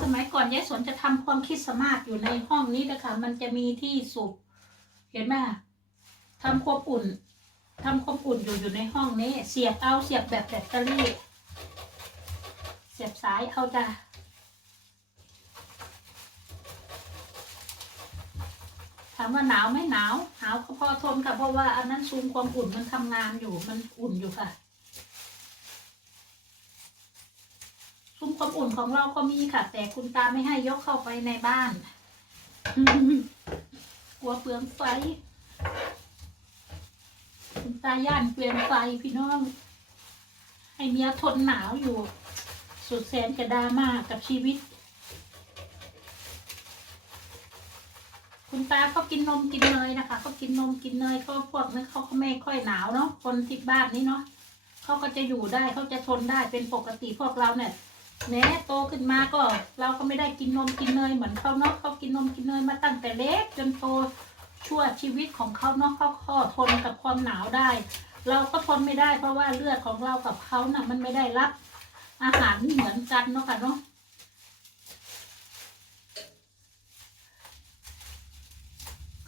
สมัยก่อนยายสนจะทำความคิดสมารถอยู่ในห้องนี้นะคะมันจะมีที่สูบเห็นไหมทำความอุ่นทำความอุ่นอยู่อยู่ในห้องนี้ เสียบเอาเสียบแบบแบตเตอรี่ เสียบสายเอาจ้ะถามว่าหนาวไหมหนาวหนาวก็พอทนค่ะเพราะว่าอันนั้นซูมความอุ่นมันทำงานอยู่มันอุ่นอยู่ค่ะ ซุ้มความอุ่นของเราก็มีค่ะ แต่คุณตาไม่ให้ยกเข้าไปในบ้าน กลัวเปลืองไฟ คุณตาย่านเปลืองไฟพี่น้อง ให้เมียทนหนาวอยู่ สุดแสนกระดราม่ากับชีวิต คุณตาเขากินนมกินเนยนะคะเขากินนมกินเนยเขาพวกนั้นเขาก็ไม่ค่อยหนาวเนาะคนที่บ้านนี้เนาะเขาก็จะอยู่ได้เขาจะทนได้เป็นปกติพวกเราเนี่ย แม้โตขึ้นมาก็ เราก็ไม่ได้กินนมกินเนยเหมือนเขาเนาะเขากินนมกินเนยมาตั้งแต่เล็กจนโตชั่วชีวิตของเขาเนาะเขาก็ทนกับความหนาวได้ เราก็ทนไม่ได้เพราะว่าเลือดของเรากับเขาน่ะ มันไม่ได้รับ อาหารเหมือนกันเนาะค่ะเนาะ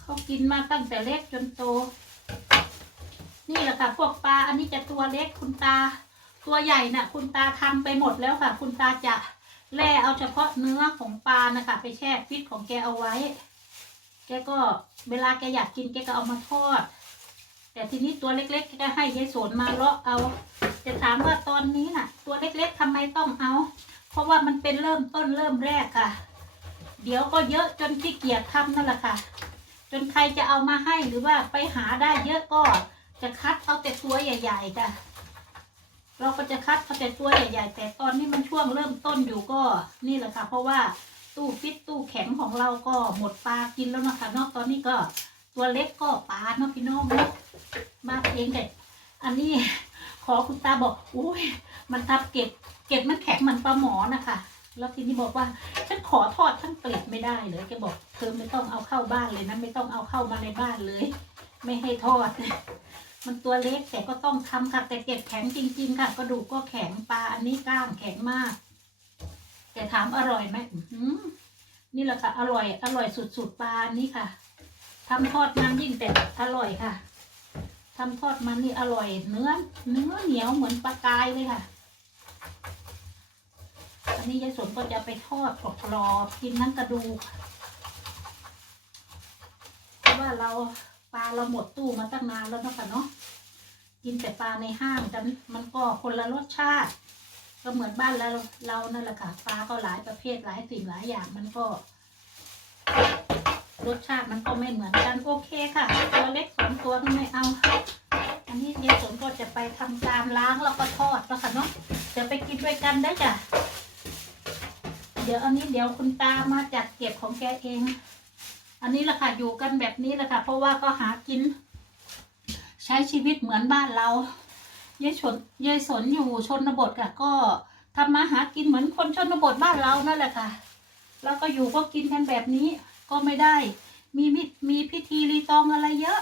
เขากินมาตั้งแต่เล็กจนโต นี่แหละค่ะพวกปลาอันนี้จะตัวเล็กคุณตา ตัวใหญ่น่ะ คุณตาทำไปหมดแล้วค่ะ คุณตาจะแล่เอาเฉพาะเนื้อของปลานะคะ ไปแช่ฟิตของแกเอาไว้ แกก็เวลาแกอยากกินแกก็เอามาทอด แต่ทีนี้ตัวเล็กๆแกก็ให้ยายสนมาเลาะเอา จะถามว่าตอนนี้น่ะ ตัวเล็กๆทำไมต้องเอา เพราะว่ามันเป็นเริ่มต้นเริ่มแรกค่ะ เดี๋ยวก็เยอะจนขี้เกียจทำนั่นแหละค่ะ จนใครจะเอามาให้หรือว่าไปหาได้เยอะก็จะคัดเอาแต่ตัวใหญ่ๆจ้ะ เราก็จะคัดเอาแต่ตัวใหญ่ๆแต่ตอนนี้มันช่วงเริ่มต้นอยู่ก็นี่แหละค่ะ เพราะว่าตู้ฟิตตู้แข็งของเราก็หมดปลากินแล้วนะคะนอกตอนนี้ก็ตัวเล็กก็ปลาเนาะพี่น้องเนาะมาเองแต่อันนี้ขอคุณตาบอกอุ้ยมันทับเก็บเก็บมันแข็งมันปลาหมอนะคะ แล้วทีนี้บอกว่าฉันขอทอดทั้งเกล็ดไม่ได้เลยแกบอกเธอไม่ต้องเอาเข้าบ้านเลยนะไม่ต้องเอาเข้ามาในบ้านเลย ไม่ให้ทอด มันตัวเล็กแต่ก็ต้องทำค่ะแต่เก็บแข็งจริง ๆ ค่ะ กระดูกก็แข็งปลาอันนี้กล้ามแข็งมาก แต่ถามอร่อยไหมนี่แหละค่ะ อร่อย อร่อยสุดๆปลาอันนี้ค่ะทำทอดมันยิ่งแต่อร่อยค่ะทำทอดมันนี่อร่อย เนื้อ เนื้อเหนียวเหมือนปลากายเลยค่ะอันนี้ยายสนก็จะไปทอดกรอบกินทั้งกระดูกเพราะว่าเรา ปลาเราหมดตู้มาตั้งนานแล้วเนาะค่ะเนาะกินแต่ปลาในห้างกันมันก็คนละรสชาติ ก็เหมือนบ้านเราเรานั่นแหละค่ะปลาก็หลายประเภทหลายสิ่งหลายอย่างมันก็ รสชาติมันก็ไม่เหมือนกันโอเคค่ะ ตัวเล็กสองตัวก็ไม่เอาอันนี้ยายสนก็จะไปทำการล้างแล้วก็ทอดแล้วค่ะเนาะจะไปกินด้วยกันได้จ้ะเดี๋ยวอันนี้เดี๋ยวคุณตามาจัดเก็บของแกเอง อันนี้แหละค่ะอยู่กันแบบนี้แหละค่ะ เพราะว่าก็หากิน ใช้ชีวิตเหมือนบ้านเรายายสนยายสนอยู่ชนบทค่ะ ก็ทำมาหากินเหมือนคนชนบทบ้านเรานั่นแหละค่ะ แล้วก็อยู่ก็กินกันแบบนี้ก็ไม่ได้ มีมิมีพิธีรีตองอะไรเยอะ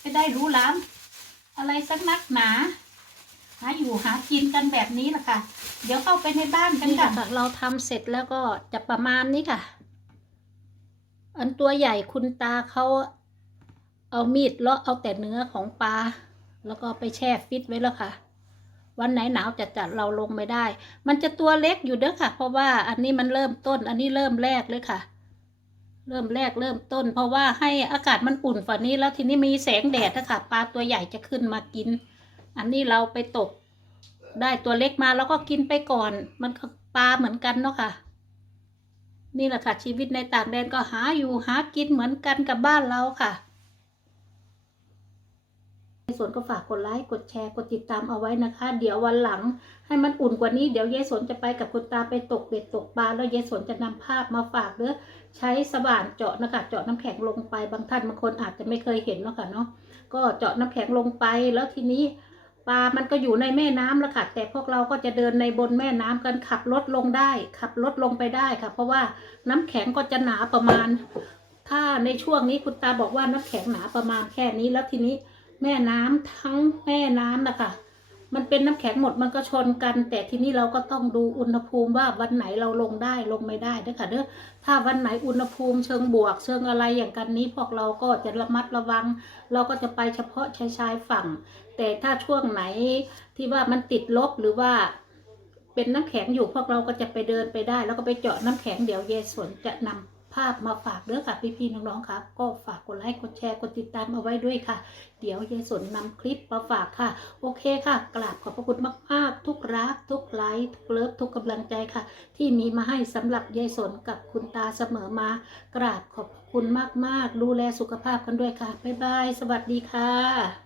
ไม่ได้รู้ลามอะไรสักนักหนาหาอยู่หากินกันแบบนี้แหละค่ะ เดี๋ยวเข้าไปในบ้านกันค่ะเราทำเสร็จแล้วก็จะประมาณนี้ค่ะ อันตัวใหญ่คุณตาเขาเอามีดเลาะเอาแต่เนื้อของปลาแล้วก็ไปแช่ฟิตไว้แล้วค่ะ วันไหนหนาวจัดจัดๆเราลงไม่ได้ มันจะตัวเล็กอยู่เด้อค่ะ เพราะว่าอันนี้มันเริ่มต้น อันนี้เริ่มแรกเลยค่ะ เริ่มแรกเริ่มต้น เพราะว่าให้อากาศมันอุ่นฝ่านี้แล้วทีนี้มีแสงแดดนะคะปลาตัวใหญ่จะขึ้นมากิน อันนี้เราไปตกได้ตัวเล็กมาแล้วก็กินไปก่อน มันปลาเหมือนกันเนาะค่ะ นี่แหละค่ะ ชีวิตในต่างแดนก็หาอยู่หากินเหมือนกันกับบ้านเราค่ะ ในสวนก็ฝากกดไลค์กดแชร์กดติดตามเอาไว้นะคะ เดี๋ยววันหลัง ให้มันอุ่นกว่านี้เดี๋ยวยายสนจะไปกับคุณตาไปตกเบ็ดตกปลาแล้วยายสนจะนำภาพมาฝากเด้อใช้สว่านเจาะนะคะเจาะน้ำแข็งลงไปบางท่านบางคนอาจจะไม่เคยเห็นเนาะค่ะเนาะก็เจาะน้ำแข็งลงไปแล้วทีนี้ ปลามันก็อยู่ในแม่น้ำแล้วค่ะ แต่พวกเราก็จะเดินในบนแม่น้ำกันขับรถลงได้ ขับรถลงไปได้ค่ะ เพราะว่าน้ำแข็งก็จะหนาประมาณ ถ้าในช่วงนี้คุณตาบอกว่าน้ำแข็งหนาประมาณแค่นี้แล้วทีนี้แม่น้ำทั้งแม่น้ำนะคะ มันเป็นน้ำแข็งหมดมันก็ชนกัน แต่ทีนี้เราก็ต้องดูอุณหภูมิว่าวันไหนเราลงได้ลงไม่ได้เด้อค่ะเด้อถ้าวันไหนอุณหภูมิเชิงบวก เชิงอะไรอย่างกันนี้ พวกเราก็จะระมัดระวัง เราก็จะไปเฉพาะชายชายฝั่ง แต่ถ้าช่วงไหนที่ว่ามันติดลบหรือว่าเป็นน้ำแข็งอยู่พวกเราก็จะไปเดินไปได้ แล้วก็ไปเจาะน้ำแข็งเดี๋ยวเยสวนจะนำ ภาพมาฝากเด้อค่ะพี่ๆน้องๆค่ะ ก็ฝากกดไลค์กดแชร์กดติดตามเอาไว้ด้วยค่ะ เดี๋ยวยายสนนำคลิปมาฝากค่ะ โอเคค่ะกราบขอบพระคุณมากๆ ทุกรัก ทุกไลค์ทุกเลิฟทุกกำลังใจค่ะ ที่มีมาให้สำหรับยายสนกับคุณตาเสมอมา กราบขอบคุณมากๆ ดูแลสุขภาพกันด้วยค่ะบ๊ายบายสวัสดีค่ะ